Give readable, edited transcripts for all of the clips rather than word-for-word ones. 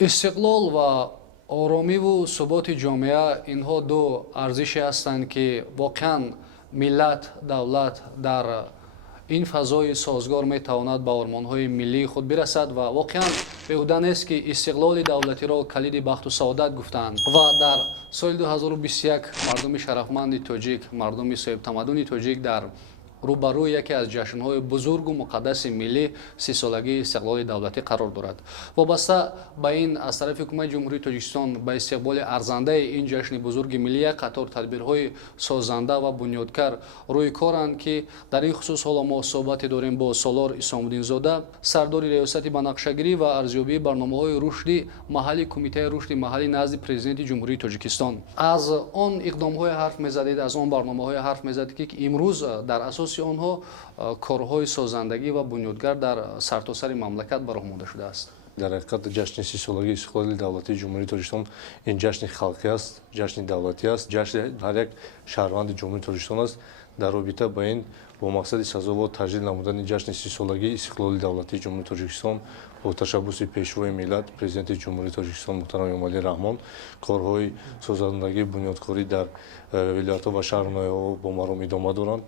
استقلال و آرامی و ثبات جامعه اینها دو ارزشی هستند که واقعا ملت دولت در این فضای سازگار میتواند به آرمانهای ملی خود برسد و واقعا بیهوده نیست که استقلال دولتی را کلید بخت و سعادت گفتند و در سال 2021 مردم شرفمند تاجیک، مردم صاحب تمدن تاجیک در روبروی یکی از جشن‌های بزرگ و مقدس ملی 30 سالگی استقلال دولتی قرار دارد. وابسته به این از طرف حکومت جمهوری تاجیکستان به استقبال ارزنده این جشن بزرگ ملی قطار تدبیرهای سازنده و بنیادگر روی کارند که در این خصوص حالا ما صحبت داریم با سالار اسام‌الدین زاده، سردار ریاست بنقشه‌گیری و ارزیابی برنامه‌های رشد محلی کمیته رشد محلی نزد پرزیدنت جمهوری تاجیکستان. از آن اقدام‌های حرف می‌زدید، از آن برنامه‌های حرف می‌زدید که امروز در اساس آنها کارهای سازندگی و بنیادگر در سرتاسر مملکت به راه مانده شده است. در حقیقت جشن 30 سالگی استقلال دولتی جمهوری تاجیکستان این جشن خلقی است، جشن دولتی است، جشن هر یک شهروند جمهوری تاجیکستان است. در رابطه با این با مقصد سزاوار تجلیل نمودن جشن 30 سالگی استقلال دولتی جمهوری تاجیکستان با تشبث پیشروی ملت پرزیدنت جمهوری تاجیکستان محترم امامعلی رحمان کارهای سازندگی بنیادکاری در ولایت‌ها و شهرهای با مرام ادامه دارند.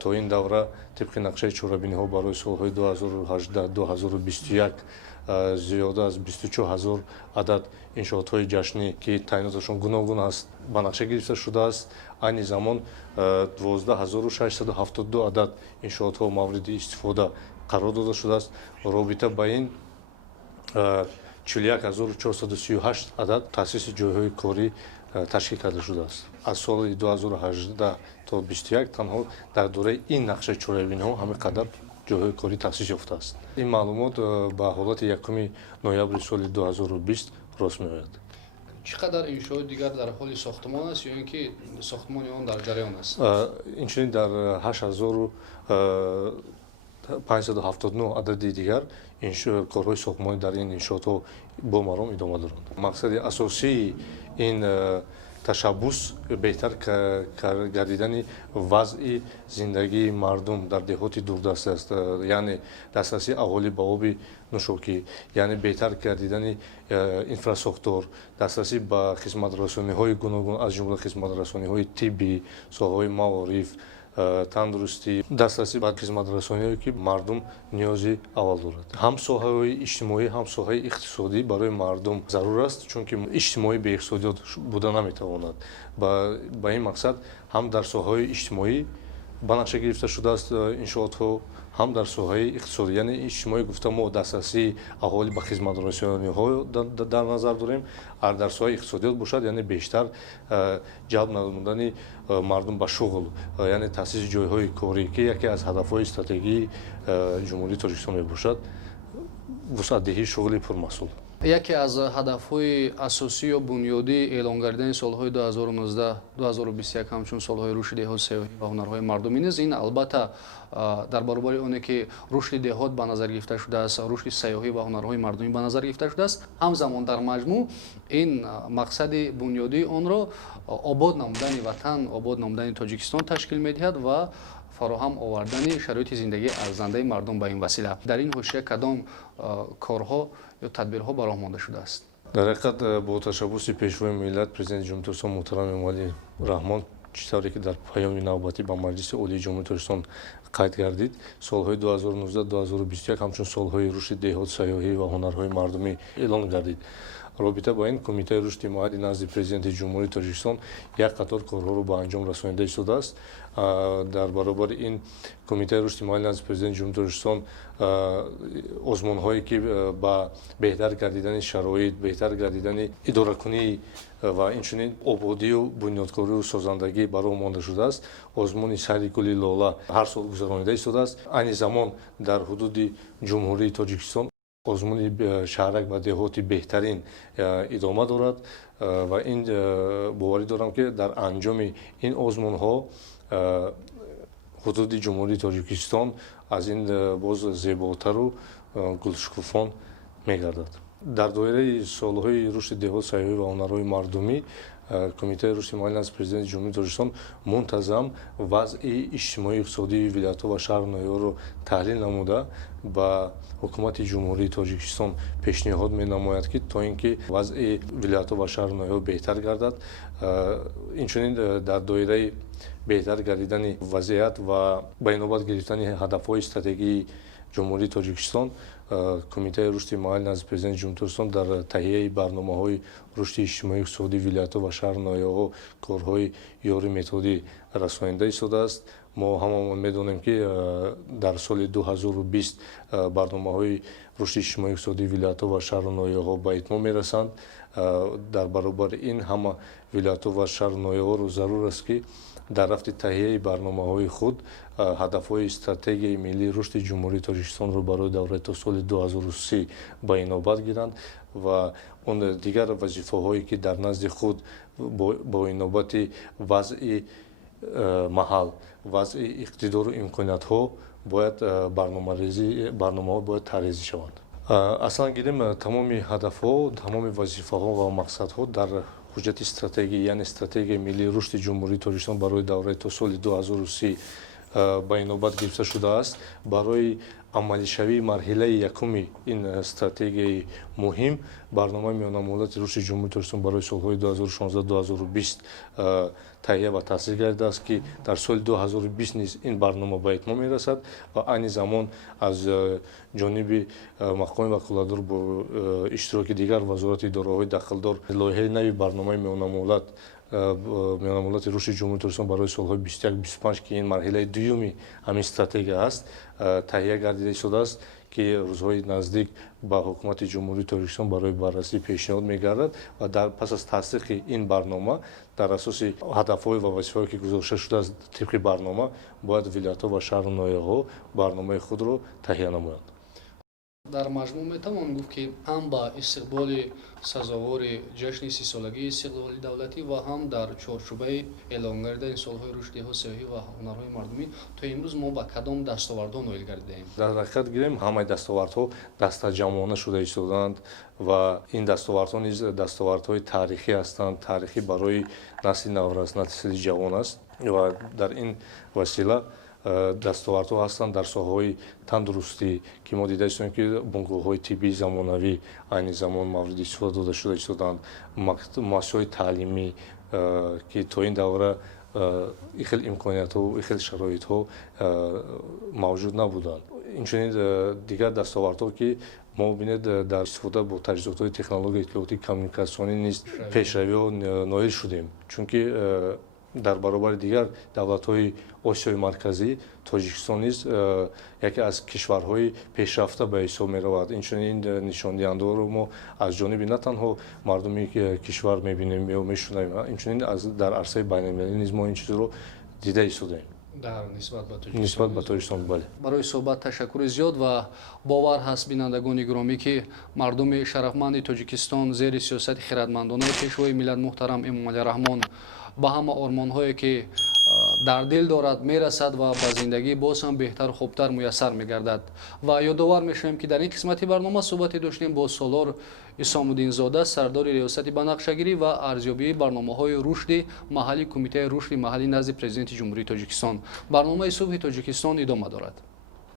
تا این دوره طبق نقشه چورابینی‌ها برای سال‌های 2018-2021 زیاده از 24000 عدد انشاءات‌های جشنی که تعیناتشان گوناگون است به نقشه گرفته شده است. این زمان 12672 عدد انشاءات‌ها مورد استفاده قرار داده شده است. رابطه با این 41438 عدد تأسیس جای‌های کاری تشکیل کرده شده است. از سال 2018 تا 2021 تنها در دوره این نقشه چورابینی‌ها همین قدر جای‌های کاری تأسیس یافته است. این معلومات به حالت 1 نوامبر سال 2020 راست می‌آید. چقدر انشاءات دیگر در حال ساختمان است یا اینکه ساختمان آن در جریان است؟ اینچنین در 8579 عدد دیگر کارهای ساختمانی در این انشاءات با مرام ادامه دارند. مقصد اساسی این تشبث بهتر گردیدن وضع زندگی مردم در دهات دوردست است، یعنی دسترسی اهالی به آب نوشابه، یعنی بهتر گردیدن اینفراستراکچور، دسترسی به خدمت‌رسانی‌های گوناگون از جمله خدمت‌رسانی‌های طبی، ساحه‌های معارف، تندرستی، دسترسی به خدمت‌رسانی‌هایی که مردم نیازی اول دارد. هم ساحه‌های اجتماعی هم ساحه اقتصادی برای مردم ضرور است، چون که اجتماعی به اقتصادی بوده نمی‌تواند. با این مقصد هم در ساحه‌های اجتماعی به نقشه گرفته شده است انشاءات‌ها، هم در ساحه اقتصادی، یعنی اجتماعی گفتم ما دسترسی اهالی به خدمت‌رسانی‌ها در نظر داریم. هر در ساحه اقتصادیات باشد، یعنی بیشتر جلب نمودن مردم به شغل، یعنی تأسیس جای‌های کاری که یکی از هدف‌های استراتژی جمهوری تاجیکستان میباشد، وسعت‌دهی شغل پرمسئول. یکی از هدف‌های اساسی و بنیادی اعلام گردیدن سال‌های 2019-2021 همچون سال‌های رشد دهات سیاحی و هنرهای مردمی نیز این البته در برابر آنه که رشد دهات به نظر گرفته شده است، رشد سیاحی و هنرهای مردمی به نظر گرفته شده است، همزمان در مجموع این مقصد بنیادی آن را آباد نمودن وطن، آباد نمودن تاجیکستان تشکیل می‌دهد و فراهم آوردن شرایط زندگی ارزنده مردم به این وسیله. در این حوزه کدام کارها یا تدبیرها به راه مانده شده است؟ در حقیقت با تشبث پیشروی ملت پرزیدنت جمهوری تاجیکستان محترم امامعلی رحمان چیزی که در پیام نوبتی با مجلس عالی جمهوری تاجیکستان قید گردید، سال‌های 2019-2021 همچون سال‌های رشد دهات سیاحی و هنرهای مردمی اعلام گردید. رابطه با این کمیته رشد محلی نزد پرزیدنت جمهوری تاجیکستان یک قطار کارها رو به انجام رسانیده شده است. در برابر این کمیته رشد محلی نزد پرزیدنت جمهوری تاجیکستان آزمون‌هایی که با بهتر گردیدن شرایط، بهتر گردیدن اداره‌کنی و اینچنین آبادی و بنیادکاری و سازندگی برای مانده شده است. آزمون سری گلی لاله هر سال گذرانیده شده است. این زمان در حدود جمهوری تاجیکستان آزمون شهرک و دهاتی بهترین ادامه دارد و این باوری دارم که در انجام این آزمون ها حدود جمهوری تاجیکستان از این باز زیباتر و گلشکوفان میگردد. در دایره سالهای رشد دهات سیاحی و هنرهای مردمی кумитаи рушди моҳаллӣ аз президенти ҷумҳурии тоҷикистон мунтазам вазъи иҷтимоии иқтисодии вилоятҳо ва шаҳру ноҳияҳоро таҳлил намуда ба ҳукумати ҷумҳурии тоҷикистон пешниҳод менамояд ки то ин ки вазъи вилоятҳо ва шаҳру ноҳияҳо беҳтар гардад. Инчунин дар доираи беҳтар гардидани вазъият ва ба инобат гирифтани ҳадафҳои стратегии ҷумҳурии тоҷикистон кумитаи рушди моҳаллӣ назди президенти ҷумҳурии тоҷикистон дар таҳияи барномаҳои рушди иҷтимоии иқтисодии вилоятҳо ва шаҳру ноҳияҳо корҳои ёрӣ методӣ расонида истодааст. мо ҳамамон медонем ки дар соли 2020 барномаҳои рушди иҷтимоии иқтисодии вилоятҳо ва шаҳру ноҳияҳо ба итмом мерасанд. дар баробари ин ҳама вилоятҳо ва шаҳру ноҳияҳоро зарур аст ки дар рафти таҳияи барномаҳои худ ҳадафҳои стратегияи миллии рушди ҷумҳурии тоҷикистонро барои давраи то соли 2030 ба инобат гиранд ва он дигар вазифаҳое ки дар назди худ бо инобати вазъи маҳал, вазъи иқтидору имкониятҳо бояд барномаҳо бояд тарҳрезӣ шаванд. Аслан гирем тамоми ҳадафҳо, тамоми вазифаҳо ва мақсадҳо дар ҳуҷҷати стратегия, яъне стратегияи миллии рушди ҷумҳурии тоҷикистон барои давраи то соли 2030 ба инобат гирифта шудааст. Барои амалишавии марҳилаи якуми ин стратегияи муҳим барномаи миёнамиллати рушди ҷумҳурии тоҷикистон барои солҳои 2016-2020 таҳия ва таъсис гардидааст ки дар соли 2020 низ ин барнома ба итмом мерасад ва айни замон аз ҷониби мақоми ваколатдор бо иштироки дигар вазорати идораҳои дахлдор лоиҳаи нави барномаи миёнамиллати рушди ҷумҳурии тоҷикистон барои солҳои 21-25 ки ин марҳилаи дуюми ҳамин стратегия аст таҳия гардида истодааст ки рӯзҳои наздик ба ҳукумати ҷумҳурии тоҷикистон барои баррасӣ пешниҳод мегардад ва пас аз тасдиқи ин барнома дар асоси ҳадафҳои ва вазифаҳое ки гузошта шудааст тибқи барнома бояд вилоятҳо ва шаҳру ноҳияҳо барномаи худро таҳия намоянд. дар маҷмӯъ метавон гуфт ки ҳам ба истиқболи сазовори ҷашни сисолагии истиқлоли давлатӣ ва ҳам дар чорчӯбаи эълон гардидани солҳои рушдиҳо сиёҳӣ ва ҳунарҳои мардумӣ то имрӯз мо ба кадом дастовардҳо ноил гардидаем? Дар ҳақиқат гирем ҳамаи дастовардҳо дастаҷамъона шуда истодаанд ва ин дастовардҳо низ дастовардҳои таърихӣ ҳастанд, таърихӣ барои насли наврас, насли ҷавон аст ва дар ин васила дастовардҳо ҳастанд дар соҳаҳои тандурустӣ ки мо дида истодем ки бункоҳҳои тиббии замонавӣ айни замон мавриди истифода дода шуда истодаанд, муассисаҳои таълимӣ ки то ин давра ин хел имкониятҳо ин хел шароитҳо мавҷуд набуданд. Инчунин дигар дастовардҳо ки мо бинед дар истифода бо таҷҳизотҳои технологияи иттилоотӣ коммуникатсионӣ низ пешравиҳо ноил шудем, чунки дар баробари дигар давлатҳои осиёи марказӣ тоҷикистон низ яке аз кишварҳои пешрафта ба ҳисоб меравад. Инчунин ин нишондиҳандаҳоро мо аз ҷониби на танҳо мардуми кишвар мебинем ё мешунавем, инчунин дар арсаи байналмилалӣ низ мо ин чизро дида истодаем. Нисбат ба Тоҷикистон бале. Барои суҳбат ташаккури зиёд ва бовар ҳаст бинандагони гиромӣ ки мардуми шарафманди Тоҷикистон зери сиёсати хиратмандонаи пешвои миллат муҳтарам Эмомалӣ Раҳмон ба ҳама ормонҳое ки дар дил дорад мерасад ва ба зиндагӣ боз ҳам беҳтару хубтар муяссар мегардад. Ва ёдовар мешавем ки дар ин қисмати барнома суҳбате доштем бо Солор Исомуддинзода, сардори риёсати банақшагирӣ ва арзёбии барномаҳои рушди маҳаллӣ, кумитаи рушди маҳаллӣ назди президенти ҷумҳурии Тоҷикистон. Барномаи Субҳи Тоҷикистон идома дорад.